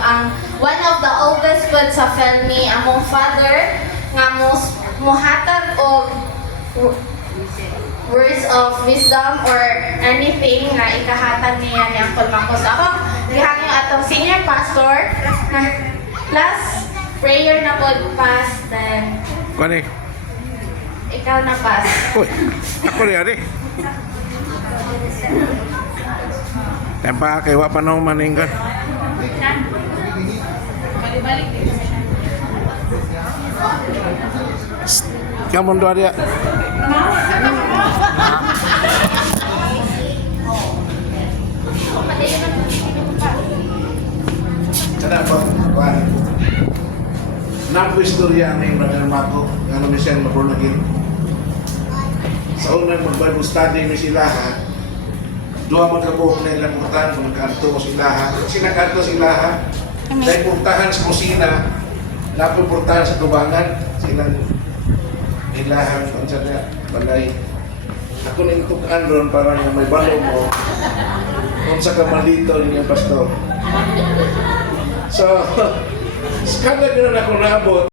ang one of the oldest good sa family among father nga muhatag og words of wisdom or anything nga ikahatag niya ni Uncle Marcos. Ako, gihangyo atong senior pastor. Last prayer na po pass, then Kani? ikaw na pass. Uy, ako rin ari. Tempa kay wa pa nang maninggan. Balik-balik dito siya. Kamu doa dia. Kenapa? Wah. Napo istorya ni Brother Marco nga nami siya born again. Sa unang mag-Bible study ni sila ha. Duha man ka buhok na ilang puntahan kung nagkanto sila ha. Sinakanto sila ha. Dahil puntahan sa kusina, napupuntahan sa tubangan, silang nilahan kung saan na balay. Ako nang tukaan doon para may balo mo kung sa kamalito niya pastor. So, kada ganoon ako naabot,